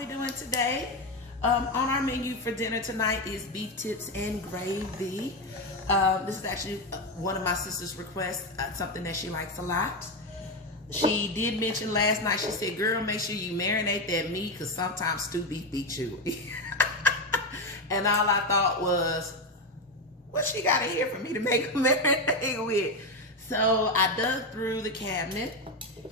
we doing today? On our menu for dinner tonight is beef tips and gravy. This is actually one of my sister's requests, something that she likes a lot. She did mention last night, she said, girl, make sure you marinate that meat because sometimes stew beef be chewy. And all I thought was, what she got in here for me to make a marinade with? So I dug through the cabinet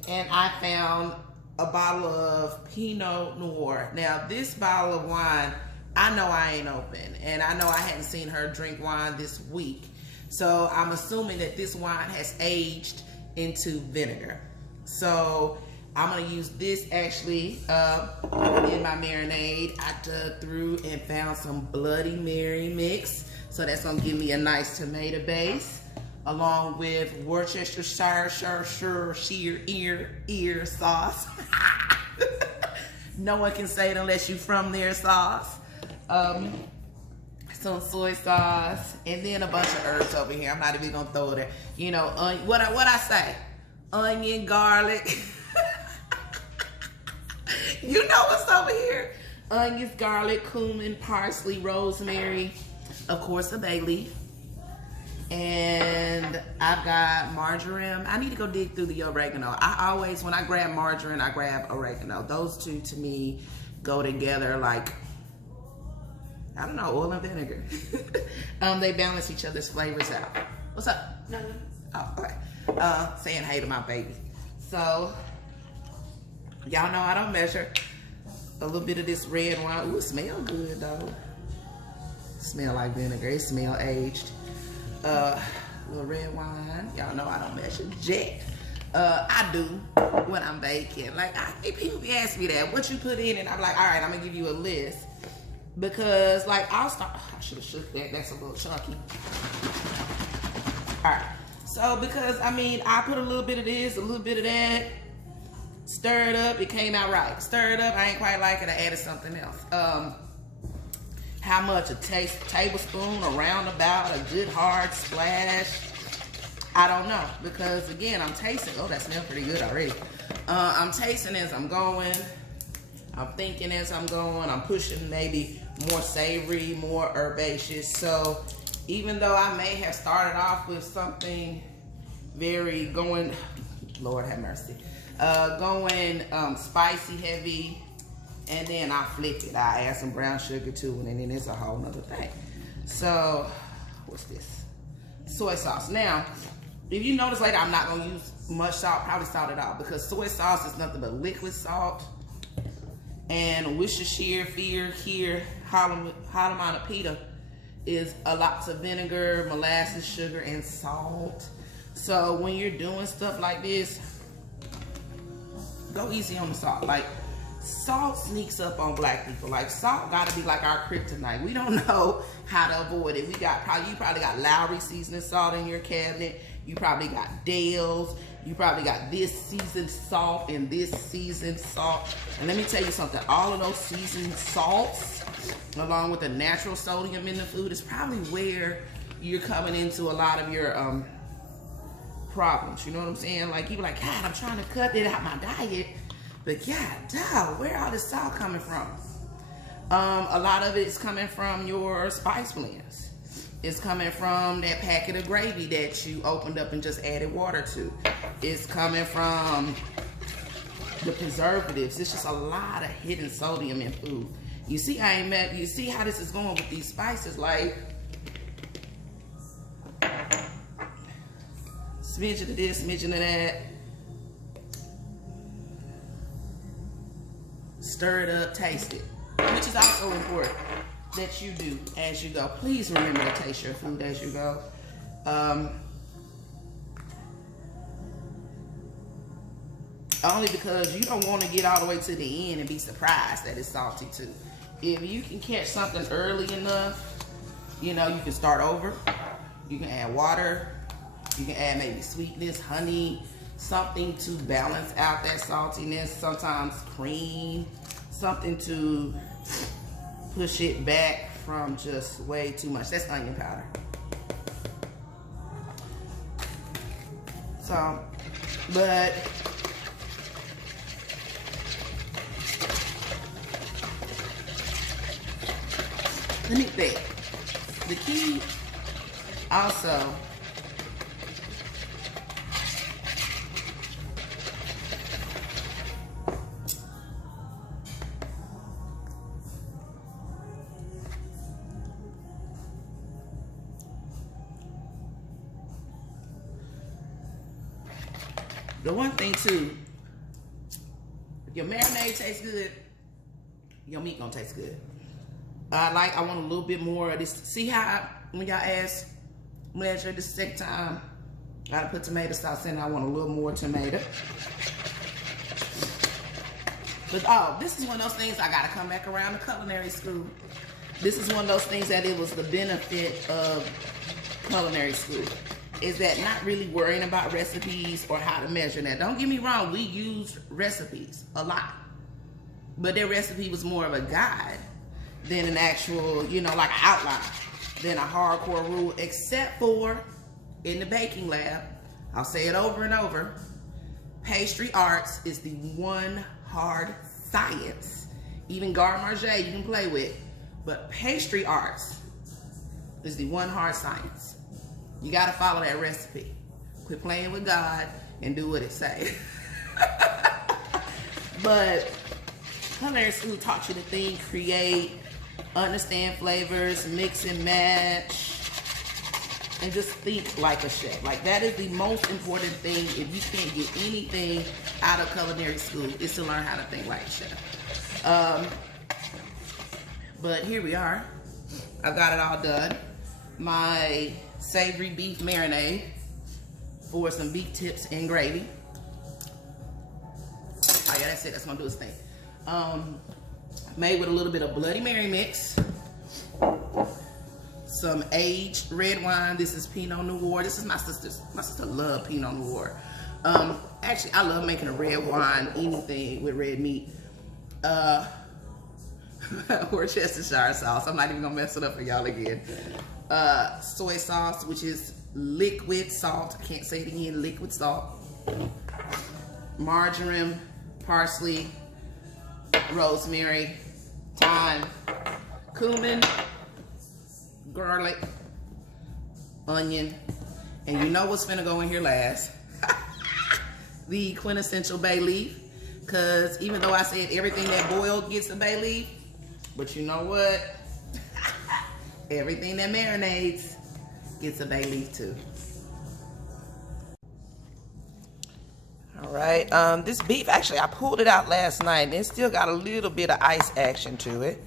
and I found a bottle of Pinot Noir. Now this bottle of wine, I know I ain't open, and I know I hadn't seen her drink wine this week. So I'm assuming that this wine has aged into vinegar. So I'm gonna use this actually in my marinade. I dug through and found some Bloody Mary mix. So that's gonna give me a nice tomato base, along with Worcestershire ear sauce. No one can say it unless you're from there sauce. Some soy sauce, and then a bunch of herbs over here. I'm not even gonna throw it there. You know, what I say? Onion, garlic. You know what's over here? Onions, garlic, cumin, parsley, rosemary, of course, a bay leaf. And I've got marjoram. I need to go dig through the oregano. I always, when I grab margarine, I grab oregano. Those two to me go together like, I don't know, oil and vinegar. They balance each other's flavors out. What's up? No. Oh, okay. Saying hey to my baby. So, y'all know I don't measure. A little bit of this red wine. Ooh, it smells good though. Smell like vinegar. It smell aged. Little red wine. Y'all know I don't measure jack. I do when I'm baking. Like, people be asking me that, what you put in, and I'm like, all right, I'm gonna give you a list. Because, like, I'll start, I should have shook that, that's a little chunky. All right, so because, I mean, I put a little bit of this, a little bit of that, stir it up, it came out right. Stir it up, I ain't quite like it, I added something else. How much? A tablespoon, a roundabout, a good hard splash? I don't know, because again, I'm tasting. Oh, that smells pretty good already. I'm tasting as I'm going. I'm thinking as I'm going. I'm pushing maybe more savory, more herbaceous. So even though I may have started off with something very going, Lord have mercy, going spicy, heavy, and then I flip it. I add some brown sugar too, and then it's a whole nother thing. So, what's this? Soy sauce. Now, if you notice later, I'm not gonna use much salt, probably salt it out, because soy sauce is nothing but liquid salt. And Worcestershire here, Halamanapita is a lots of vinegar, molasses, sugar, and salt. So when you're doing stuff like this, go easy on the salt. Like, salt sneaks up on black people. Like, salt gotta be like our kryptonite. We don't know how to avoid it. You probably got Lowry seasoning salt in your cabinet. You probably got Dale's. You probably got this seasoned salt and this seasoned salt. And let me tell you something, all of those seasoned salts, along with the natural sodium in the food, is probably where you're coming into a lot of your problems. You know what I'm saying? Like, you be like, God, I'm trying to cut it out my diet. But God, dog, where all this salt coming from? A lot of it is coming from your spice blends. It's coming from that packet of gravy that you opened up and just added water to. It's coming from the preservatives. It's just a lot of hidden sodium in food. You see, you see how this is going with these spices, like smidgen of this, smidgen of that. Stir it up, taste it, which is also important that you do as you go. Please remember to taste your food as you go. Only because you don't want to get all the way to the end and be surprised that it's salty too. If you can catch something early enough, you know, you can start over. You can add water. You can add maybe sweetness, honey, something to balance out that saltiness. Sometimes cream, something to push it back from just way too much. That's onion powder. So, but let me think. The key also, the one thing too, if your marinade tastes good, your meat gonna taste good. I want a little bit more of this. See how when y'all ask, measure the second time, I gotta put tomato sauce in. I want a little more tomato. But oh, this is one of those things I gotta come back around to culinary school. This is one of those things that it was the benefit of culinary school. Is that not really worrying about recipes or how to measure that. Don't get me wrong, we used recipes a lot. But their recipe was more of a guide than an actual, you know, like an outline, than a hardcore rule, except for in the baking lab. I'll say it over and over. Pastry arts is the one hard science. Even garde manger you can play with, but pastry arts is the one hard science. You gotta follow that recipe. Quit playing with God and do what it say. But culinary school taught you to think, create, understand flavors, mix and match, and just think like a chef. Like that is the most important thing. If you can't get anything out of culinary school, is to learn how to think like a chef. But here we are. I've got it all done. My savory beef marinade for some beef tips and gravy. Oh yeah, that's it. That's gonna do its thing. Made with a little bit of Bloody Mary mix, some aged red wine. This is Pinot Noir. This is my sister's. My sister loves Pinot Noir. Actually, I love making a red wine, anything with red meat. Worcestershire sauce. I'm not even gonna mess it up for y'all again. Soy sauce, which is liquid salt. I can't say it again, liquid salt. Marjoram, parsley, rosemary, thyme, cumin, garlic, onion, and you know what's finna go in here last? The quintessential bay leaf. Cause even though I said everything that boiled gets a bay leaf, but you know what? Everything that marinades gets a bay leaf too. All right, this beef, actually I pulled it out last night and it still got a little bit of ice action to it.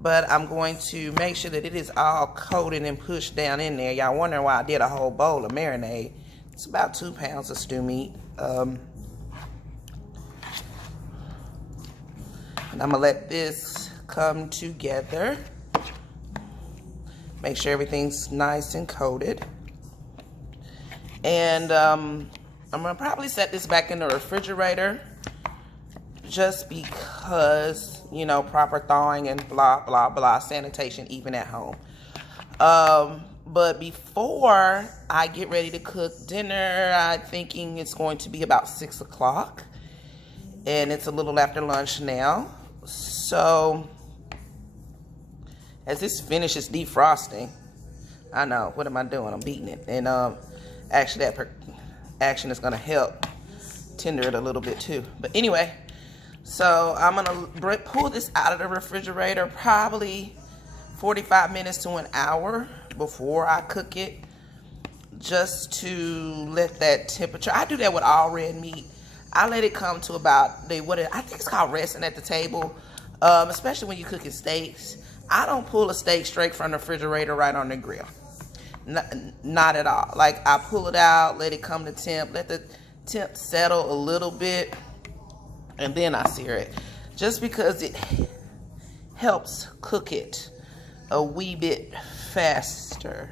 But I'm going to make sure that it is all coated and pushed down in there. Y'all wondering why I did a whole bowl of marinade. It's about 2 pounds of stew meat. And I'm gonna let this come together. Make sure everything's nice and coated. And I'm gonna probably set this back in the refrigerator just because, you know, proper thawing and blah, blah, blah, sanitation even at home. But before I get ready to cook dinner, I'm thinking it's going to be about 6 o'clock. And it's a little after lunch now. So, as this finishes defrosting, I know, what am I doing? I'm beating it. And actually that action is gonna help tender it a little bit too. But anyway, so I'm gonna pull this out of the refrigerator probably 45 minutes to an hour before I cook it, just to let that temperature. I do that with all red meat. I let it come to about I think it's called resting at the table, especially when you're cooking steaks. I don't pull a steak straight from the refrigerator right on the grill. Not at all. Like, I pull it out, let it come to temp, let the temp settle a little bit, and then I sear it. Just because it helps cook it a wee bit faster.